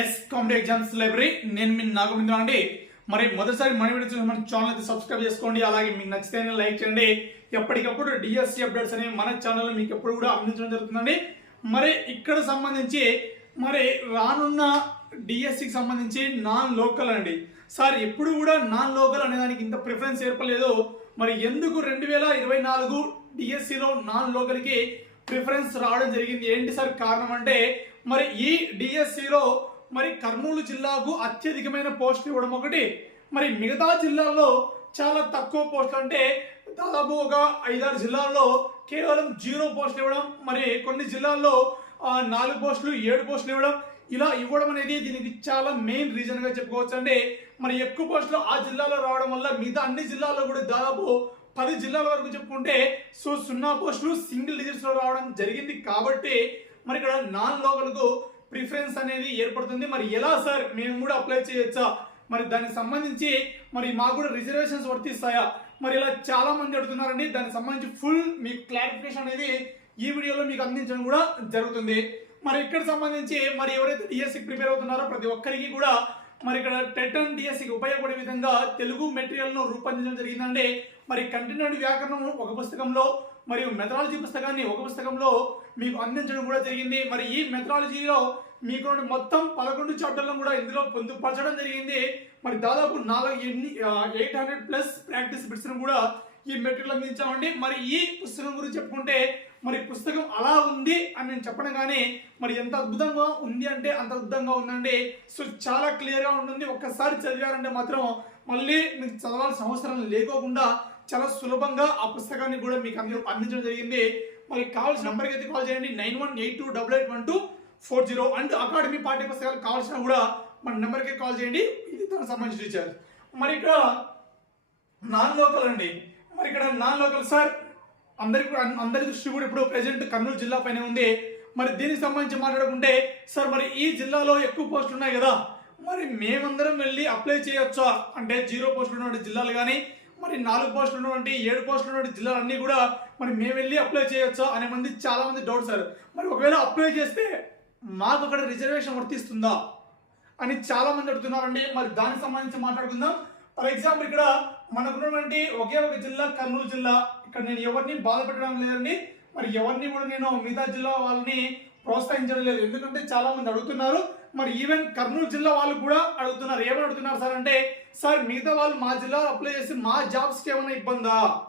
Yes కాంపిటీ exams library నేను మీ నాగబిందు అండి. మరి మొదటిసారి మన వీడియో చూసి మన ఛానల్ అయితే సబ్స్క్రైబ్ చేసుకోండి. అలాగే మీకు నచ్చితే లైక్ చేయండి. ఎప్పటికప్పుడు డిఎస్సి అప్డేట్స్ అనేవి మన ఛానల్ మీకు ఎప్పుడు కూడా అందించడం జరుగుతుందండి. మరి ఇక్కడ సంబంధించి మరి రానున్న డిఎస్సికి సంబంధించి నాన్ లోకల్ అండి. సార్ ఎప్పుడు కూడా నాన్ లోకల్ అనే దానికి ఇంత ప్రిఫరెన్స్ ఏర్పడలేదు. మరి ఎందుకు రెండు వేల ఇరవై నాలుగు డిఎస్సిలో నాన్ లోకల్కి ప్రిఫరెన్స్ రావడం జరిగింది? ఏంటి సార్ కారణం అంటే మరి ఈ డిఎస్సిలో మరి కర్నూలు జిల్లాకు అత్యధికమైన పోస్టులు ఇవ్వడం ఒకటి. మరి మిగతా జిల్లాల్లో చాలా తక్కువ పోస్టులు అంటే దాదాపు ఒక ఐదారు జిల్లాల్లో కేవలం జీరో పోస్టులు ఇవ్వడం మరి కొన్ని జిల్లాల్లో నాలుగు పోస్టులు ఏడు పోస్టులు ఇవ్వడం. ఇలా ఇవ్వడం అనేది దీనికి చాలా మెయిన్ రీజన్గా చెప్పుకోవచ్చు అంటే మరి ఎక్కువ పోస్టులు ఆ జిల్లాలో రావడం వల్ల మిగతా అన్ని జిల్లాల్లో కూడా దాదాపు పది జిల్లాల వరకు చెప్పుకుంటే సో సున్నా పోస్టులు సింగిల్ డిజిట్స్లో రావడం జరిగింది కాబట్టి మరి ఇక్కడ నాన్ లోకల్కు ప్రిఫరెన్స్ అనేది ఏర్పడుతుంది. మరి ఎలా సార్? మేము కూడా అప్లై చేయొచ్చా? మరి దానికి సంబంధించి మరి మాకు కూడా రిజర్వేషన్స్ వర్తిస్తాయా? మరి ఇలా చాలా మంది అడుగుతున్నారండి. దానికి సంబంధించి ఫుల్ మీకు క్లారిఫికేషన్ అనేది ఈ వీడియోలో మీకు అందించడం కూడా జరుగుతుంది. మరి ఇక్కడ సంబంధించి మరి ఎవరైతే డిఎస్సికి ప్రిపేర్ అవుతున్నారో ప్రతి ఒక్కరికి కూడా మరి ఇక్కడ టెట్ అండ్ డిఎస్సికి ఉపయోగపడే విధంగా తెలుగు మెటీరియల్ను రూపొందించడం జరిగిందంటే మరి కంటిన్యూడ్ వ్యాకరణం ఒక పుస్తకంలో మరియు మెథడాలజీ పుస్తకాన్ని ఒక పుస్తకంలో మీకు అందించడం కూడా జరిగింది. మరి ఈ మెథడాలజీలో మీకు మొత్తం పదకొండు చాప్టర్లను కూడా ఇందులో పొందుపరచడం జరిగింది. మరి దాదాపు నాలుగు ఎన్ని eight hundred plus practice bits కూడా ఈ మెటీరియల్ అందించామండి. మరి ఈ పుస్తకం గురించి చెప్పుకుంటే మరి పుస్తకం అలా ఉంది అని నేను చెప్పడం కానీ మరి ఎంత అద్భుతంగా ఉంది అంటే అంత అద్భుతంగా ఉందండి. సో చాలా క్లియర్గా ఉంటుంది. ఒక్కసారి చదివారంటే మాత్రం మళ్ళీ మీకు చదవాల్సిన అవసరం లేకోకుండా చాలా సులభంగా ఆ పుస్తకాన్ని కూడా మీకు అంది అందించడం జరిగింది. మరి కావాల్సిన నెంబర్కి అయితే కాల్ చేయండి. Nine one eight two double eight one two four zero. And academy పాఠ్య పుస్తకాలు కావాల్సిన కూడా మన నెంబర్కి కాల్ చేయండి. ఇది దానికి సంబంధించిన రీఛార్జ్ మరి ఇక్కడ నాన్ లోకల్ అండి. మరి ఇక్కడ నాన్ లోకల్ సార్ అందరికి అందరి దృష్టి కూడా ఇప్పుడు ప్రెసెంట్ కర్నూలు జిల్లా పైన ఉంది. మరి దీనికి సంబంధించి మాట్లాడుకుంటే సార్ మరి ఈ జిల్లాలో ఎక్కువ పోస్టులు ఉన్నాయి కదా. మరి మేమందరం వెళ్ళి అప్లై చేయొచ్చా? అంటే జీరో పోస్టులు ఉన్నటువంటి జిల్లాలు కానీ మరి నాలుగు పోస్టులు ఉన్నటువంటి ఏడు పోస్టులు ఉన్నటువంటి జిల్లాలన్నీ కూడా మరి మేము వెళ్ళి అప్లై చేయొచ్చా అనే మంది చాలా మంది డౌట్ సార్. మరి ఒకవేళ అప్లై చేస్తే మాకు అక్కడ రిజర్వేషన్ వర్తిస్తుందా అని చాలా మంది అడుగుతున్నారండి. మరి దానికి సంబంధించి మాట్లాడుకుందాం. ఫర్ ఎగ్జాంపుల్ ఇక్కడ మనకున్నటువంటి ఒకే ఒక జిల్లా కర్నూలు జిల్లా. ఇక్కడ నేను ఎవరిని బాధ పెట్టడం లేదండి. మరి ఎవరిని కూడా నేను మిగతా జిల్లా వాళ్ళని ప్రోత్సహించడం లేదు. ఎందుకంటే చాలా మంది అడుగుతున్నారు. మరి ఈవెన్ కర్నూలు జిల్లా వాళ్ళు కూడా అడుగుతున్నారు ఏమని అడుగుతున్నారు సార్ అంటే సార్ మిగతా వాళ్ళు మా జిల్లాలో అప్లై చేసి మా జాబ్స్కి ఏమైనా ఇబ్బందా?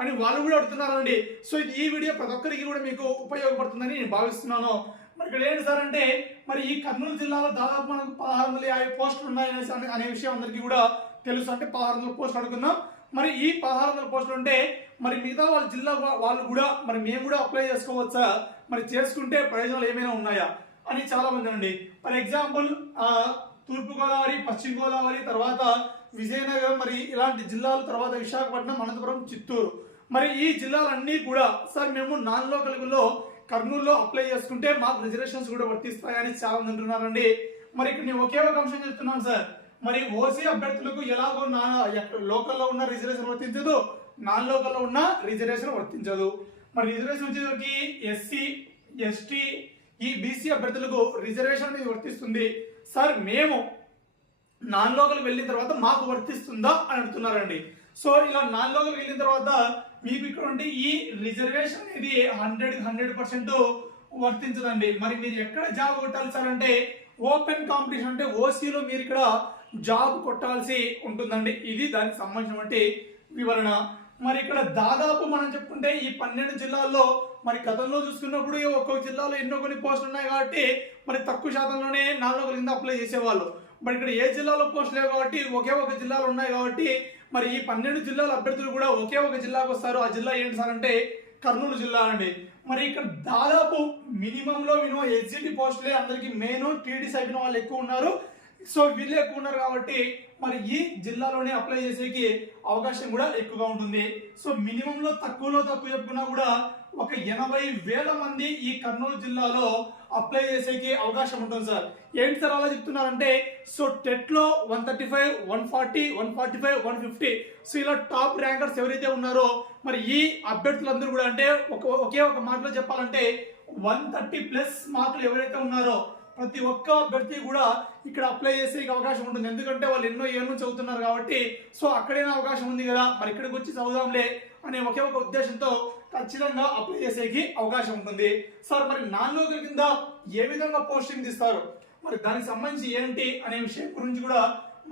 అని వాళ్ళు కూడా అడుగుతున్నారండి. సో ఇది ఈ వీడియో ప్రతి ఒక్కరికి కూడా మీకు ఉపయోగపడుతుందని నేను భావిస్తున్నాను. మరి ఇక్కడ ఏంటి సార్ అంటే మరి ఈ కర్నూలు జిల్లాలో దాదాపు మనకు పదహారు వందల యాభై పోస్టులు ఉన్నాయనేసి అనే- అనే విషయం అందరికీ కూడా తెలుసు. అంటే పదహారు వందల పోస్టులు అడుగుతున్నాం మరి ఈ పదహారు వందల పోస్టులు ఉంటే మరి మిగతా వాళ్ళ జిల్లా వాళ్ళు కూడా మరి మేము కూడా అప్లై చేసుకోవచ్చా? మరి చేసుకుంటే ప్రయోజనాలు ఏమైనా ఉన్నాయా? అని చాలా మంది అండి ఫర్ ఎగ్జాంపుల్ తూర్పుగోదావరి పశ్చిమ గోదావరి తర్వాత విజయనగరం మరి ఇలాంటి జిల్లాల తర్వాత విశాఖపట్నం అనంతపురం చిత్తూరు. మరి ఈ జిల్లాలన్నీ కూడా సార్ మేము నాన్ లోకల్లో కర్నూలులో అప్లై చేసుకుంటే మాకు రిజర్వేషన్స్ కూడా వర్తిస్తాయని చాలా మంది అంటున్నారండి. మరి ఇక్కడ నేను ఒకే ఒక అంశం చెప్తున్నాను సార్. మరి ఓసీ అభ్యర్థులకు ఎలాగో నా ఎక్కడ- లోకల్లో ఉన్న రిజర్వేషన్ వర్తించదు నాన్ లోకల్లో ఉన్న రిజర్వేషన్ వర్తించదు. మరి రిజర్వేషన్ వచ్చేసరికి ఎస్సీ ఎస్టీ ఈ బీసీ అభ్యర్థులకు రిజర్వేషన్ అనేది వర్తిస్తుంది. సార్ మేము నాన్ లోకల్ వెళ్ళిన తర్వాత మాకు వర్తిస్తుందా అని అడుగుతున్నారండి. సో ఇలా నాన్ లోకల్ వెళ్ళిన తర్వాత మీకు ఇక్కడ ఈ రిజర్వేషన్ అనేది హండ్రెడ్ హండ్రెడ్ పర్సెంట్ వర్తించదండి. మరి మీరు ఎక్కడ జాబ్ కొట్టాలి సార్ అంటే ఓపెన్ కాంపిటీషన్ అంటే ఓసీలో మీరు ఇక్కడ జాబ్ కొట్టాల్సి ఉంటుందండి. ఇది దానికి సంబంధించినటువంటి వివరణ. మరి ఇక్కడ దాదాపు మనం చెప్పుకుంటే ఈ పన్నెండు జిల్లాల్లో మరి గతంలో చూసుకున్నప్పుడు ఒక్కొక్క జిల్లాలో ఎన్నో కొన్ని పోస్టులు ఉన్నాయి కాబట్టి మరి తక్కువ శాతంలోనే నాలుగు కింద అప్లై చేసేవాళ్ళు. మరి ఇక్కడ ఏ జిల్లాలో పోస్టులు లేవు కాబట్టి ఒకే ఒక జిల్లాలో ఉన్నాయి కాబట్టి మరి ఈ పన్నెండు జిల్లాల అభ్యర్థులు కూడా ఒకే ఒక జిల్లాకు వస్తారు. ఆ జిల్లా ఏంటి సార్ అంటే కర్నూలు జిల్లా అండి. మరి ఇక్కడ దాదాపు మినిమంలో మినిమం ఎస్జిటి పోస్టులే అందరికీ మెయిన్ టీడీసీ అయిపోయిన వాళ్ళు ఎక్కువ ఉన్నారు. సో వీళ్ళు ఎక్కువ ఉన్నారు కాబట్టి మరి ఈ జిల్లాలోనే అప్లై చేసేకి అవకాశం కూడా ఎక్కువగా ఉంటుంది. సో మినిమం లో తక్కువలో తక్కువ చెప్పుకున్నా కూడా ఒక ఎనభై వేల మంది ఈ కర్నూలు జిల్లాలో అప్లై చేసేకి అవకాశం ఉంటుంది సార్. ఏంటి సార్ అలా చెప్తున్నారంటే సో టెట్లో one thirty five one forty one forty five one fifty so ఇలా టాప్ ర్యాంకర్స్ ఎవరైతే ఉన్నారో మరి ఈ అభ్యర్థులందరూ కూడా అంటే ఒక ఒకే ఒక మాటలో చెప్పాలంటే వన్ థర్టీ ప్లస్ మార్కులు ఎవరైతే ఉన్నారో ప్రతి ఒక్క అభ్యర్థి కూడా ఇక్కడ అప్లై చేసే అవకాశం ఉంటుంది. ఎందుకంటే వాళ్ళు ఎన్నో ఏళ్ళ నుంచి చదువుతున్నారు కాబట్టి సో అక్కడైనా అవకాశం ఉంది కదా. మరి ఇక్కడికి వచ్చి చదువుదాంలే అనే ఒకే ఒక ఉద్దేశంతో ఖచ్చితంగా అప్లై చేసేకి అవకాశం ఉంటుంది. సార్ మరి నాన్ లోకల్ కింద ఏ విధంగా పోస్టింగ్ తీస్తారు? మరి దానికి సంబంధించి ఏంటి అనే విషయం గురించి కూడా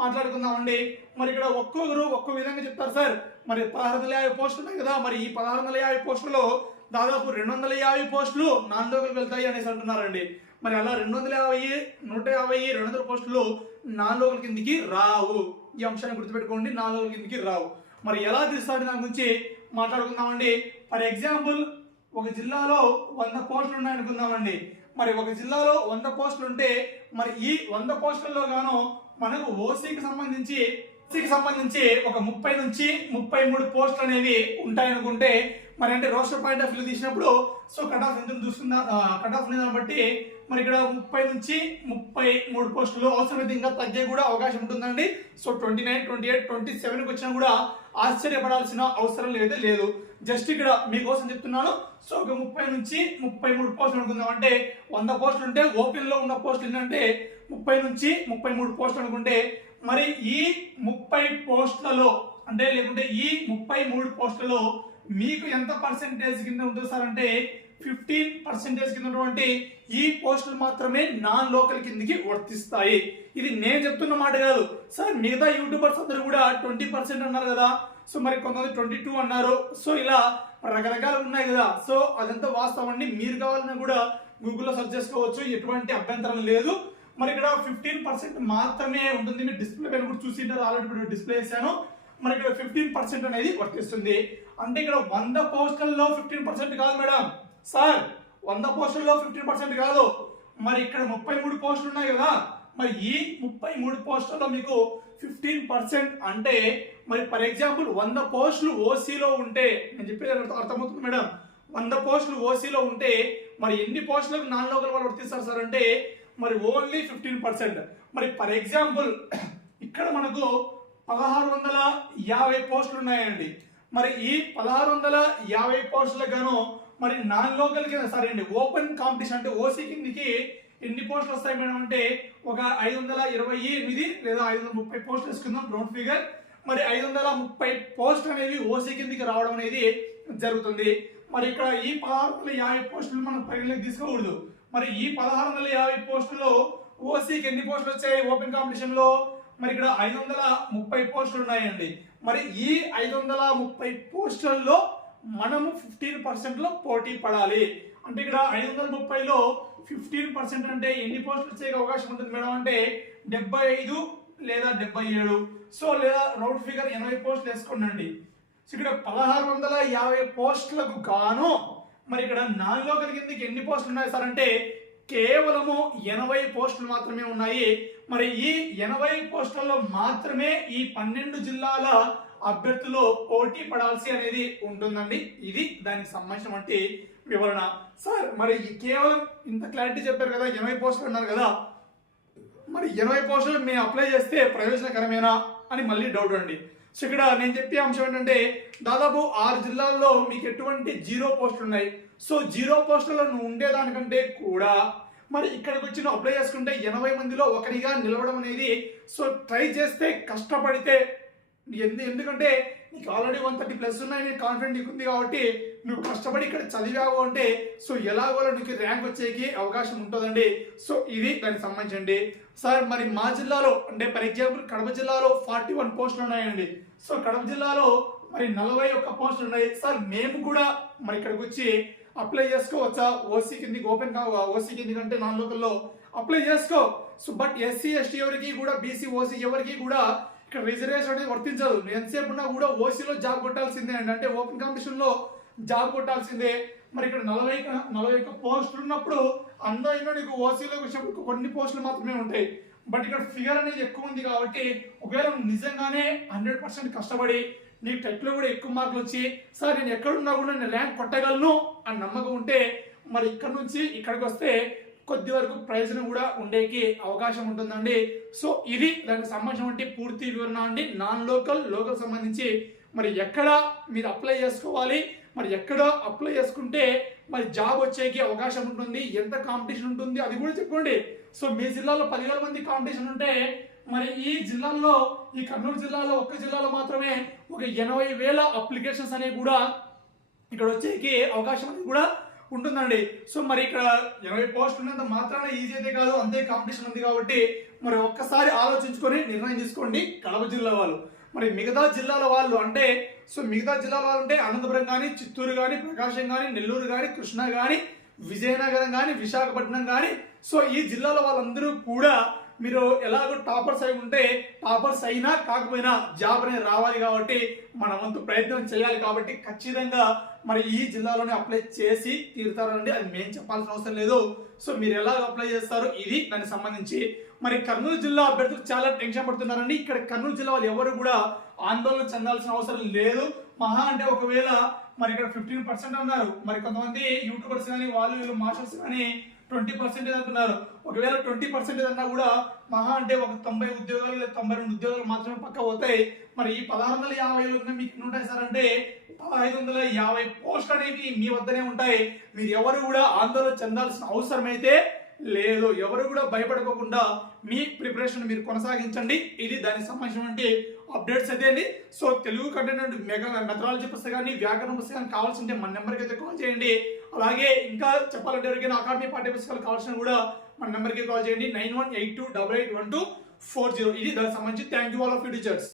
మాట్లాడుకుందామండి మరి ఇక్కడ ఒక్కొక్కరు ఒక్కో విధంగా చెప్తారు సార్. మరి పదహారు వందల యాభై పోస్టులు ఉన్నాయి కదా. మరి ఈ పదహారు వందల యాభై పోస్టులలో దాదాపు రెండు వందల యాభై పోస్టులు నాన్ లోకల్ వెళ్తాయి అనేసి అంటున్నారండి. మరి అలా రెండు వందల యాభై నూట యాభై రెండు వందల పోస్టులు నాన్ కిందికి రావు. ఈ అంశాన్ని గుర్తుపెట్టుకోండి నాన్ కిందికి రావు. మరి ఎలా తీస్తాడు దాని గురించి మాట్లాడుకుందామండి? ఫర్ ఎగ్జాంపుల్ ఒక జిల్లాలో వంద పోస్టులు ఉన్నాయనుకుందామండి. మరి ఒక జిల్లాలో వంద పోస్టులు ఉంటే మరి ఈ వంద పోస్టుల్లో గాను మనకు ఓసీకి సంబంధించి ఓసీకి సంబంధించి ఒక ముప్పై నుంచి ముప్పై మూడు పోస్టులు అనేవి ఉంటాయనుకుంటే మరి అంటే రోస్టర్ పాయింట్ ఆఫ్ వ్యూ తీసినప్పుడు సో కట్ ఆఫ్ ఎంత చూసుకుందా కట్ ఆఫ్ దాన్ని బట్టి మరి ఇక్కడ ముప్పై నుంచి ముప్పై మూడు పోస్టులు అవసరమైతే ఇంకా తగ్గే కూడా అవకాశం ఉంటుందండి. So twenty nine twenty eight twenty సెవెన్కి వచ్చినా కూడా ఆశ్చర్యపడాల్సిన అవసరం లేదు లేదు. జస్ట్ ఇక్కడ మీకోసం చెప్తున్నాను. సో ఒక ముప్పై నుంచి ముప్పై మూడు పోస్టులు అనుకుందాం. అంటే వంద పోస్టులు ఉంటే ఓపెన్లో ఉన్న పోస్టులు ఏంటంటే ముప్పై నుంచి ముప్పై మూడు పోస్టులు అనుకుంటే మరి ఈ ముప్పై పోస్టులలో అంటే లేకుంటే ఈ ముప్పై మూడు పోస్టులలో మీకు ఎంత పర్సెంటేజ్ కింద ఉంటుంది సార్? అంటే ఫిఫ్టీన్ పర్సెంటేజ్ కింద ఉన్నటువంటి ఈ పోస్టులు మాత్రమే నాన్ లోకల్ కిందకి వర్తిస్తాయి. ఇది నేను చెప్తున్న మాట కాదు. సార్ మిగతా యూట్యూబర్స్ అందరూ కూడా ట్వంటీ పర్సెంట్ అన్నారు కదా. సో మరి కొంతమంది ట్వంటీ టూ అన్నారు. సో ఇలా రకరకాలు ఉన్నాయి కదా. సో అదంతా వాస్తవం అండి మీరు కావాలన్నా కూడా గూగుల్లో సెర్చ్ చేసుకోవచ్చు. ఎటువంటి అభ్యంతరం లేదు. మరి ఇక్కడ ఫిఫ్టీన్ పర్సెంట్ మాత్రమే ఉంటుంది. మీరు డిస్ప్లే పైన కూడా చూసి ఆల్రెడీ డిస్ప్లే చేశాను. మరి ఇక్కడ ఫిఫ్టీన్ పర్సెంట్ అనేది వర్తిస్తుంది. అంటే ఇక్కడ వంద పోస్టల్లో ఫిఫ్టీన్ పర్సెంట్ కాదు మేడం. సార్ వంద పోస్టుల్లో ఫిఫ్టీన్ పర్సెంట్ కాదు. మరి ఇక్కడ ముప్పై మూడు పోస్టులు ఉన్నాయి కదా మరి ఈ ముప్పై మూడు పోస్టుల్లో మీకు ఫిఫ్టీన్ పర్సెంట్ అంటే మరి ఫర్ ఎగ్జాంపుల్ వంద పోస్టులు ఓసీలో ఉంటే నేను చెప్పేది అర్థమవుతుంది మేడం? వంద పోస్టులు ఓసీలో ఉంటే మరి ఎన్ని పోస్టులకు నాన్ లోకల్ వాళ్ళు వర్తిస్తారు సార్ అంటే మరి ఓన్లీ ఫిఫ్టీన్ పర్సెంట్. మరి ఫర్ ఎగ్జాంపుల్ ఇక్కడ మనకు పదహారు వందల యాభై పోస్టులు ఉన్నాయండి. మరి ఈ పదహారు వందల యాభై పోస్టులకు గాను మరి నాన్ లోకల్ కింద సరే అండి ఓపెన్ కాంపిటీషన్ అంటే ఓసీ కిందికి ఎన్ని పోస్టులు వస్తాయి మేడం అంటే ఒక ఐదు వందల ఇరవై ఎనిమిది లేదా ఐదు వందల ముప్పై పోస్టులు వేసుకుందాం రౌండ్ ఫిగర్ మరి ఐదు వందల ముప్పై పోస్టులు అనేవి ఓసీ కిందికి రావడం అనేది జరుగుతుంది. మరి ఇక్కడ ఈ పదహారు వందల యాభై పోస్టులు మనం పరిగణలోకి తీసుకోకూడదు. మరి ఈ పదహారు వందల యాభై పోస్టుల్లో ఓసీకి ఎన్ని పోస్టులు వచ్చాయి ఓపెన్ కాంపిటీషన్లో? మరి ఇక్కడ ఐదు వందల ముప్పై పోస్టులు ఉన్నాయండి. మరి ఈ ఐదు వందల ముప్పై పోస్టుల్లో మనము ఫిఫ్టీన్ పర్సెంట్లో పోటీ పడాలి. అంటే ఇక్కడ ఐదు వందల ముప్పైలో ఫిఫ్టీన్ పర్సెంట్ అంటే ఎన్ని పోస్టులు వచ్చే అవకాశం ఉంటుంది మేడం? అంటే డెబ్బై ఐదు లేదా డెబ్బై ఏడు. సో లేదా రౌండ్ ఫిగర్ ఎనభై పోస్టులు వేసుకోండి సో ఇక్కడ పదహారు వందల యాభై పోస్టులకు గాను మరి ఇక్కడ నాలుగో కిందకి ఎన్ని పోస్టులు ఉన్నాయి సార్? అంటే కేవలము ఎనభై పోస్టులు మాత్రమే ఉన్నాయి. మరి ఈ ఎనభై పోస్టులలో మాత్రమే ఈ పన్నెండు జిల్లాల అభ్యర్థులు పోటీ పడాల్సి అనేది ఉంటుందండి. ఇది దానికి సంబంధించినటువంటి వివరణ. సార్ మరి కేవలం ఇంత క్లారిటీ చెప్పారు కదా ఎనభై పోస్టులు అన్నారు కదా మరి ఎనభై పోస్టులు మేము అప్లై చేస్తే ప్రయోజనకరమేనా అని మళ్ళీ డౌట్ అండి. సో ఇక్కడ నేను చెప్పే అంశం ఏంటంటే దాదాపు ఆరు జిల్లాల్లో మీకు ఎటువంటి జీరో పోస్టులు ఉన్నాయి. సో జీరో పోస్టులను నువ్వు ఉండేదానికంటే కూడా మరి ఇక్కడికి వచ్చి నువ్వు అప్లై చేసుకుంటే ఎనభై మందిలో ఒకరిగా నిలవడం అనేది సో ట్రై చేస్తే కష్టపడితే ఎందు ఎందుకంటే నీకు ఆల్రెడీ వన్ థర్టీ ప్లస్ ఉన్నాయి నీకు కాన్ఫిడెంట్ నీకు ఉంది కాబట్టి నువ్వు కష్టపడి ఇక్కడ చదివావు అంటే సో ఎలాగో నీకు ర్యాంక్ వచ్చేకి అవకాశం ఉంటుందండి. సో ఇది దానికి సంబంధించండి. సార్ మరి మా జిల్లాలో అంటే ఫర్ ఎగ్జాంపుల్ కడప జిల్లాలో ఫార్టీ వన్ పోస్టులు ఉన్నాయండి. సో కడప జిల్లాలో మరి నలభై ఒక్క పోస్టులు ఉన్నాయి. సార్ మేము కూడా మరి ఇక్కడికి వచ్చి అప్లై చేసుకోవచ్చా? ఓసీ కిందికి ఓపెన్ కావు ఓసీ కింది అంటే నాన్ లోకల్లో అప్లై చేసుకో. సో బట్ ఎస్సీ ఎస్టీ ఎవరికి కూడా బీసీ ఓసీ ఎవరికి కూడా ఇక్కడ రిజర్వేషన్ అనేది వర్తించదు. ఎంతసేపు ఉన్నా కూడా ఓసీలో జాబ్ కొట్టాల్సిందే అండి. అంటే ఓపెన్ కాంపిటీషన్లో జాబ్ కొట్టాల్సిందే. మరి ఇక్కడ నలభై నలభై ఒక్క పోస్టులు ఉన్నప్పుడు అందరిలో నీకు ఓసీలో వచ్చినప్పుడు కొన్ని పోస్టులు మాత్రమే ఉంటాయి. బట్ ఇక్కడ ఫిగర్ అనేది ఎక్కువ ఉంది కాబట్టి ఒకవేళ నిజంగానే హండ్రెడ్ పర్సెంట్ కష్టపడి నీ టెట్లో కూడా ఎక్కువ మార్కులు వచ్చి సార్ నేను ఎక్కడున్నా కూడా నేను ర్యాంక్ కొట్టగలను. అని నమ్మకం ఉంటే మరి ఇక్కడ నుంచి ఇక్కడికి వస్తే కొద్ది వరకు ప్రయోజనం కూడా ఉండేకి అవకాశం ఉంటుందండి. సో ఇది దానికి సంబంధించిన పూర్తి వివరణ అండి. నాన్ లోకల్ లోకల్ సంబంధించి మరి ఎక్కడ మీరు అప్లై చేసుకోవాలి మరి ఎక్కడ అప్లై చేసుకుంటే మరి జాబ్ వచ్చేకి అవకాశం ఉంటుంది ఎంత కాంపిటీషన్ ఉంటుంది అది కూడా చెప్పుకోండి. సో మీ జిల్లాలో పదివేల మంది కాంపిటీషన్ ఉంటే మరి ఈ జిల్లాల్లో ఈ కర్నూలు జిల్లాలో ఒక్క జిల్లాలో మాత్రమే ఒక ఎనభై వేల అప్లికేషన్స్ అనేవి కూడా ఇక్కడ వచ్చేకి అవకాశం అనేది కూడా ఉంటుందండి. సో మరి ఇక్కడ ఇరవై పోస్ట్ ఉన్నంత మాత్రాన ఈజీ అయితే కాదు అంతే కాంపిటీషన్ ఉంది కాబట్టి మరి ఒక్కసారి ఆలోచించుకొని నిర్ణయం తీసుకోండి కడప జిల్లా వాళ్ళు. మరి మిగతా జిల్లాల వాళ్ళు అంటే సో మిగతా జిల్లాల వాళ్ళు అంటే అనంతపురం కానీ చిత్తూరు కానీ ప్రకాశం కానీ నెల్లూరు కానీ కృష్ణా కానీ విజయనగరం కానీ విశాఖపట్నం కానీ సో ఈ జిల్లాల వాళ్ళందరూ కూడా మీరు ఎలాగో టాపర్స్ అయి ఉంటే టాపర్స్ అయినా కాకపోయినా జాబ్ అనేది రావాలి కాబట్టి మన వంతు ప్రయత్నం చేయాలి కాబట్టి ఖచ్చితంగా మరి ఈ జిల్లాలోనే అప్లై చేసి తీరుతారండి అది మేము చెప్పాల్సిన అవసరం లేదు. సో మీరు ఎలా అప్లై చేస్తారు ఇది దానికి సంబంధించి. మరి కర్నూలు జిల్లా అభ్యర్థులు చాలా టెన్షన్ పడుతున్నారండి. ఇక్కడ కర్నూలు జిల్లా వాళ్ళు ఎవరు కూడా ఆందోళన చెందాల్సిన అవసరం లేదు. మహా అంటే ఒకవేళ మరి ఇక్కడ ఫిఫ్టీన్ పర్సెంట్ అన్నారు. మరి కొంతమంది యూట్యూబర్స్ కానీ వాళ్ళు వీళ్ళు మాస్టర్స్ కానీ ట్వంటీ పర్సెంటేజ్ అంటున్నారు. ఒకవేళ ట్వంటీ పర్సెంటేజ్ అన్నా కూడా మహా అంటే ఒక తొంభై ఉద్యోగాలు లేదా తొంభై రెండు ఉద్యోగాలు మాత్రమే పక్క పోతాయి. మరి ఈ పదహారు వందల యాభై ఏళ్ళు మీకు ఎన్ని ఉంటాయి సార్ అంటే పదహైదు వందల యాభై పోస్ట్ అనేవి మీ వద్దనే ఉంటాయి. మీరు ఎవరు కూడా ఆందోళన చెందాల్సిన అవసరం అయితే లేదు. ఎవరు కూడా భయపడకోకుండా మీ ప్రిపరేషన్ మీరు కొనసాగించండి. ఇది దానికి సంబంధించినటువంటి అప్డేట్స్ అదే అండి. So Telugu content mega methodology పుస్తకాన్ని వ్యాకరణ పుస్తకాన్ని కావాల్సింటే మన నెంబర్కి అయితే కాల్ చేయండి. అలాగే ఇంకా చెప్పాలంటే ఎవరికైనా అకాడమీ పాఠ్య పుస్తకాలు కావాల్సిన కూడా మన నెంబర్కి కాల్ చేయండి. Nine one eight two double eight one two four zero. ఇది దానికి సంబంధించి thank you all of you teachers.